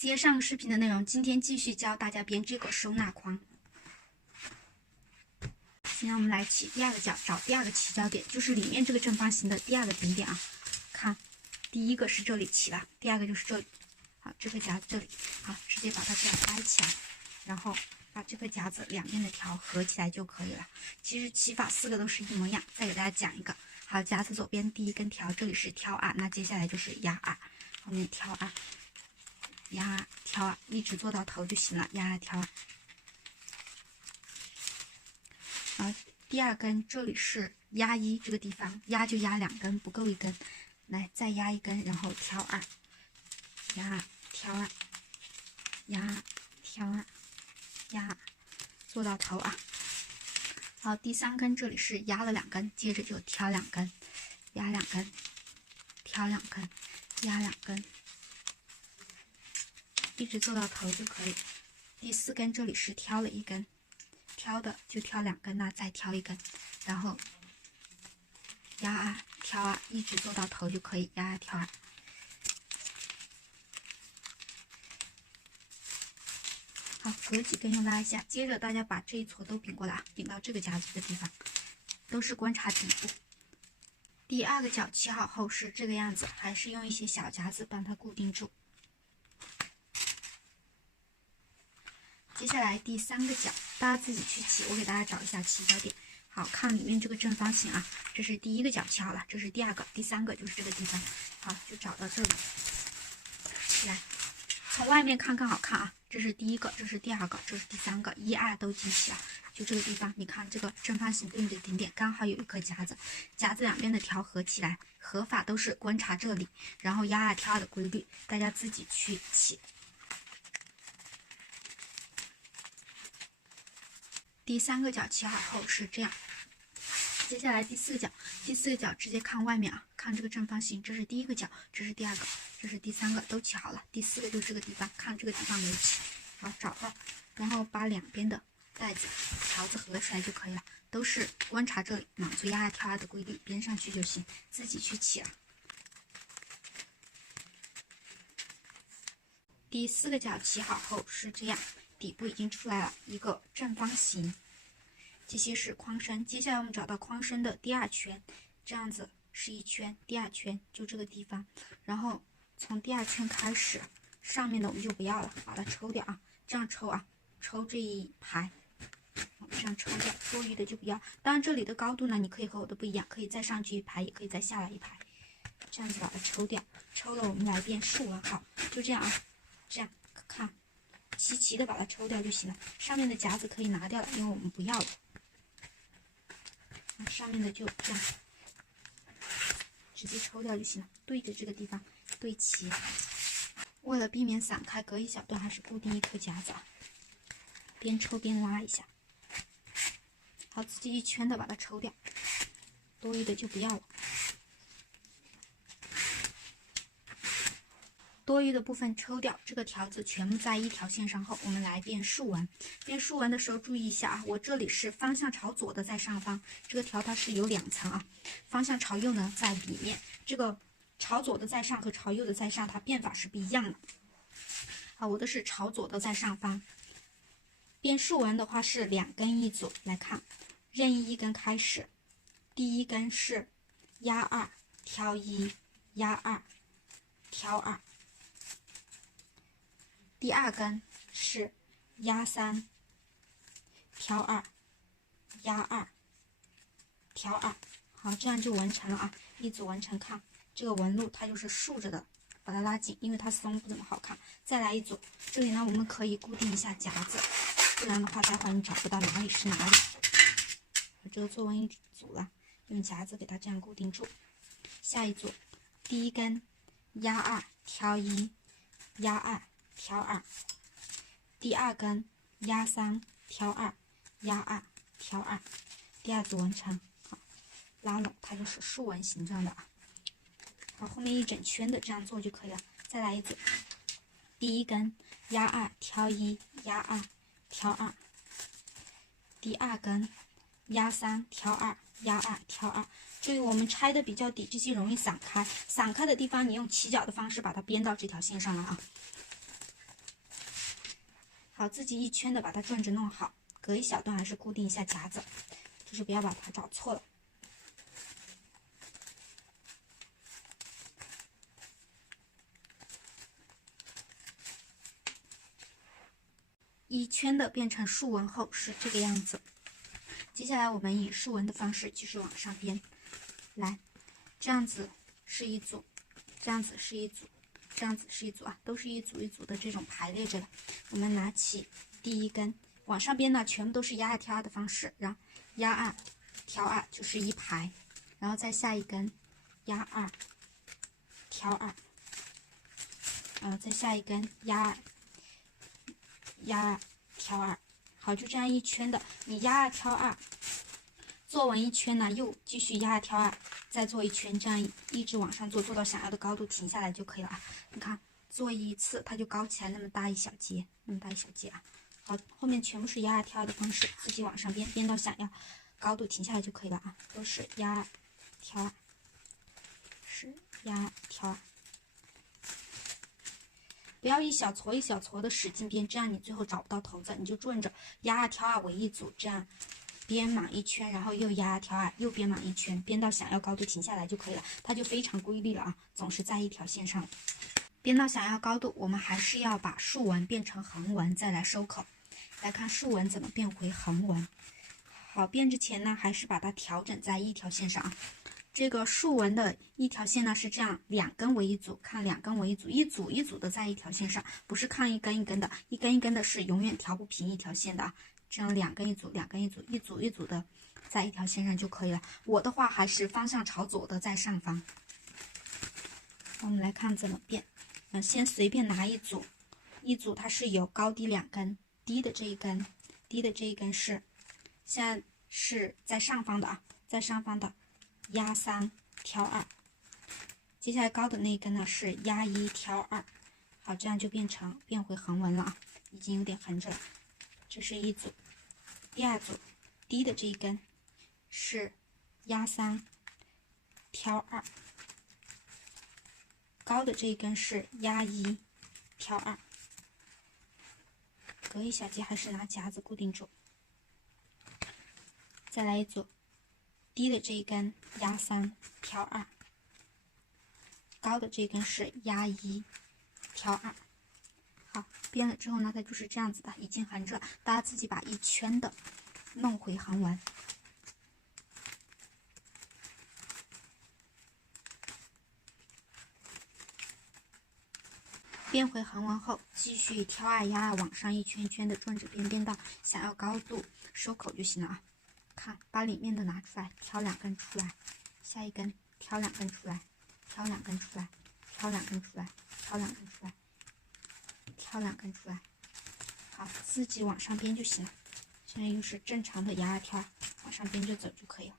接上视频的内容，今天继续教大家编这个收纳框。先让我们来起第二个角，找第二个起角点，就是里面这个正方形的第二个顶点啊。看，第一个是这里起了，第二个就是这里。好，这个夹子这里，好，直接把它这样掰起来，然后把这个夹子两边的条合起来就可以了。其实起法4个都是一模一样。再给大家讲一个，好，夹子左边第一根条，这里是挑2，那接下来就是压2，后面挑2。压挑2，一直做到头就行了。压挑2，然后第二根这里是压1这个地方，压就压2根，不够1根，来再压1根，然后挑2，压挑2，压挑2，压，做到头啊。好，第3根这里是压了2根，接着就挑2根，压2根，挑2根，压2根。一直做到头就可以。第4根这里是挑了1根，挑的就挑2根，那再挑1根，然后压挑2，一直做到头就可以。压挑2，好，合几根又拉一下。接着大家把这一撮都拧过来，拧到这个夹子的地方，都是观察底部。第二个角起好后是这个样子，还是用一些小夹子帮它固定住。接下来第3个角，大家自己去起，我给大家找一下起角点。好，看里面这个正方形啊，这是第1个角起好了，这是第2个，第3个就是这个地方。好，就找到这里。来，从外面看好看啊，这是第1个，这是第2个，这是第3个，1、2都进去了。就这个地方，你看这个正方形对应的顶点刚好有一颗夹子，夹子两边的条合起来，合法都是观察这里，然后压挑2的规律，大家自己去起。第3个角起好后是这样，接下来第4个角，第4个角直接看外面啊，看这个正方形，这是第1个角，这是第2个，这是第3个，都起好了。第4个就是这个地方，看这个地方没起，好，找到，然后把两边的带子条子合起来就可以了，都是观察这里，满足压挑2的规律，编上去就行，自己去起了。第4个角起好后是这样，底部已经出来了一个正方形，这些是框身。接下来我们找到框身的第2圈，这样子是1圈，第2圈就这个地方，然后从第2圈开始，上面的我们就不要了，把它抽掉啊，这样抽啊，抽这一排，这样抽掉，多余的就不要。当然这里的高度呢，你可以和我的不一样，可以再上去一排，也可以再下来一排，这样子把它抽掉。抽了我们来编竖纹，好，就这样啊，这样看。齐齐的把它抽掉就行了，上面的夹子可以拿掉了，因为我们不要了。上面的就这样，直接抽掉就行了，对着这个地方对齐。为了避免散开，隔一小段还是固定一颗夹子啊，边抽边拉一下。好，自己1圈的把它抽掉，多余的就不要了。多余的部分抽掉，这个条子全部在一条线上后，我们来编竖纹。编竖纹的时候注意一下啊，我这里是方向朝左的在上方，这个条它是有2层啊，方向朝右呢在里面。这个朝左的在上和朝右的在上，它编法是不一样的。好，我的是朝左的在上方。编竖纹的话是2根一组，来看，任意1根开始，第1根是压2挑1，压2挑2。第2根是压3挑2，压2挑2，好，这样就完成了啊，一组完成。看这个纹路，它就是竖着的，把它拉紧，因为它松不怎么好看。再来一组，这里呢我们可以固定一下夹子，不然的话待会儿你找不到哪里是哪里。这个做完一组了，用夹子给它这样固定住。下一组，第1根压2挑1，压2挑2，第2根压3挑2，压2挑2，第2组完成。好，拉拢它就是竖纹形状的啊。好，后面一整圈的这样做就可以了。再来一组，第1根压2挑1，压2挑2，第2根压3挑2，压2挑2。注意我们拆的比较底，这些容易散开，散开的地方你用起角的方式把它编到这条线上来啊。好，自己一圈的把它转着弄好，隔一小段还是固定一下夹子，就是不要把它找错了。一圈的变成竖纹后是这个样子。接下来我们以竖纹的方式继续往上编，来，这样子是一组，这样子是一组，这样子是一组啊，都是一组一组的这种排列着的。我们拿起第一根往上编呢，全部都是压二挑二的方式，然后压二挑二就是一排，然后再下一根压二挑二，然后再下一根压二挑二。好，就这样一圈的，你压二挑二，做完一圈呢，又继续压二挑二，再做一圈，这样一直往上做，做到想要的高度，停下来就可以了啊。你看，做一次它就高起来那么大一小节，那么大一小节啊。好，后面全部是压二挑二的方式，自己往上编，编到想要高度，停下来就可以了啊。都是压二挑二，是压二挑二。不要一小撮一小撮的使劲编，这样你最后找不到头子，你就顺着压二挑二为一组，这样编满一圈，然后又压二挑二，又编满一圈，编到想要高度停下来就可以了，它就非常规律了啊，总是在一条线上。编到想要高度，我们还是要把竖纹变成横纹，再来收口。来看竖纹怎么变回横纹。好，编之前呢，还是把它调整在一条线上啊。这个竖纹的一条线呢是这样，两根为一组，看两根为一组，一组一组的在一条线上，不是看一根一根的，一根一根的是永远调不平一条线的啊。这样两根一组，两根一组，一组一组的在一条线上就可以了。我的话还是方向朝左的在上方。我们来看怎么变。先随便拿一组，一组它是有高低两根，低的这一根，低的这一根是现在是在上方的啊，在上方的。压三挑二，接下来高的那一根呢是压一挑二，好，这样就变回横纹了啊，已经有点横着了。这是一组，第二组低的这一根是压三挑二，高的这一根是压一挑二，隔一小节还是拿夹子固定住。再来一组。低的这一根压三挑二，高的这根是压一挑二。好，编了之后呢，它就是这样子的，已经横着了。大家自己把一圈的弄回横纹。编回横纹后，继续挑二压二，往上一圈一圈的转着编，编到想要高度收口就行了啊。看，把里面的拿出来，挑两根出来，下一根挑两根出来，挑两根出来，挑两根出来，挑两根出来，挑两根出来。好，自己往上编就行了。现在又是正常的压二挑二，往上编着走就可以了。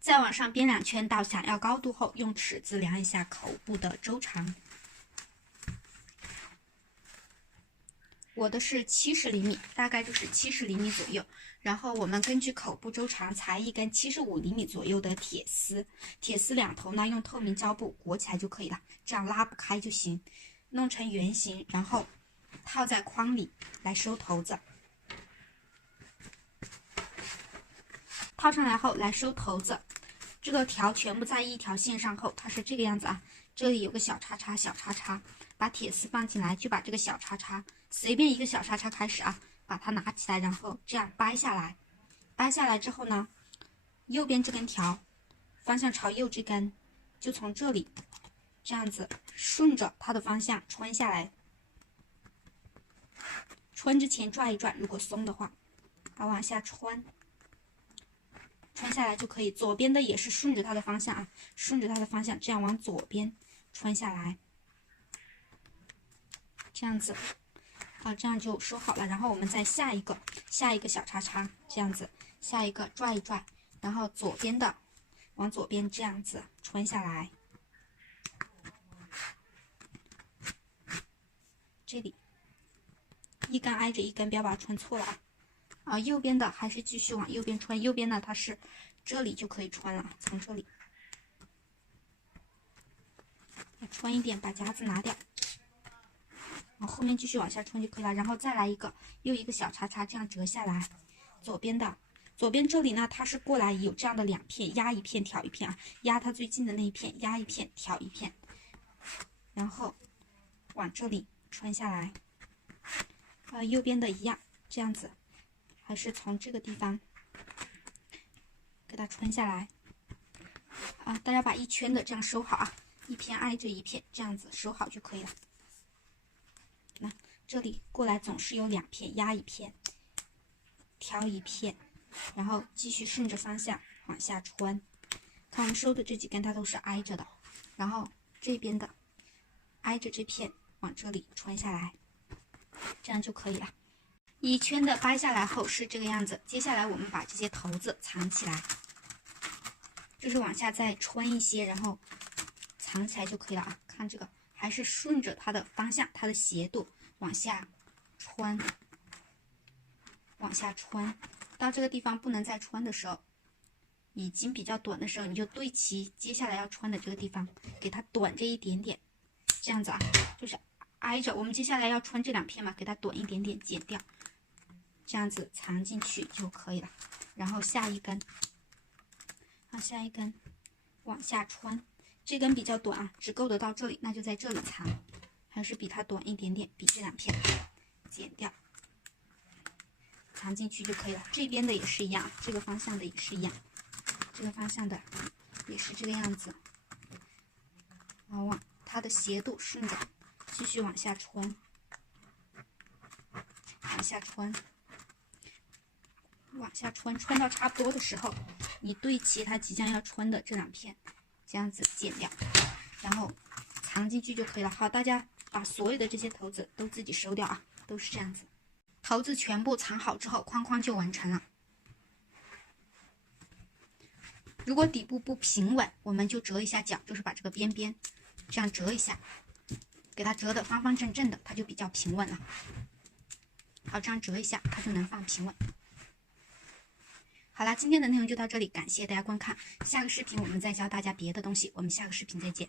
再往上编两圈到想要高度后，用尺子量一下口部的周长。我的是70厘米，大概就是70厘米左右。然后我们根据口部周长裁一根75厘米左右的铁丝，铁丝两头呢用透明胶布裹起来就可以了，这样拉不开就行。弄成圆形，然后套在框里来收头子。套上来后来收头子，这个条全部在一条线上后，它是这个样子啊。这里有个小叉叉，小叉叉，把铁丝放进来，就把这个小叉叉随便一个小叉叉开始啊，把它拿起来，然后这样掰下来。掰下来之后呢，右边这根条方向朝右这根，就从这里这样子顺着它的方向穿下来。穿之前拽一拽，如果松的话，好，往下穿。穿下来就可以，左边的也是顺着它的方向啊，顺着它的方向，这样往左边穿下来，这样子，好，这样就收好了。然后我们再下一个小叉叉，这样子，下一个拽一拽，然后左边的往左边这样子穿下来，这里一根挨着一根，不要把它穿错了啊。啊，右边的还是继续往右边穿，右边呢它是这里就可以穿了，从这里穿一点，把夹子拿掉，然后后面继续往下穿就可以了。然后再来一个，又一个小叉叉，这样折下来，左边这里呢，它是过来有这样的2片，压一片，挑一片啊，压它最近的那一片，压一片，挑一片，然后往这里穿下来。右边的一样，这样子，还是从这个地方给它穿下来。大家把一圈的这样收好啊，一片挨着一片，这样子收好就可以了。那这里过来总是有2片，压一片，挑一片，然后继续顺着方向往下穿。看我们收的这几根，它都是挨着的，然后这边的挨着这片往这里穿下来，这样就可以了。一圈的掰下来后是这个样子。接下来我们把这些头子藏起来，就是往下再穿一些，然后藏起来就可以了啊。看这个，还是顺着它的方向，它的斜度往下穿，往下穿。到这个地方不能再穿的时候，已经比较短的时候，你就对齐接下来要穿的这个地方，给它短这一点点，这样子啊，就是挨着我们接下来要穿这2片嘛，给它短一点点，剪掉，这样子藏进去就可以了。然后下一根，下一根往下穿，这根比较短啊，只够得到这里，那就在这里藏，还是比它短一点点，比这2片剪掉，藏进去就可以了。这边的也是一样，这个方向的也是一样，这个方向的也是这个样子，然后往它的斜度顺着继续往下穿，往下穿，往下穿，穿到差不多的时候，你对齐它即将要穿的这2片，这样子剪掉，然后藏进去就可以了。好，大家把所有的这些头子都自己收掉啊，都是这样子。头子全部藏好之后，框框就完成了。如果底部不平稳，我们就折一下角，就是把这个边边这样折一下，给它折的方方正正的，它就比较平稳了。好，这样折一下，它就能放平稳。好啦，今天的内容就到这里，感谢大家观看。下个视频我们再教大家别的东西，我们下个视频再见。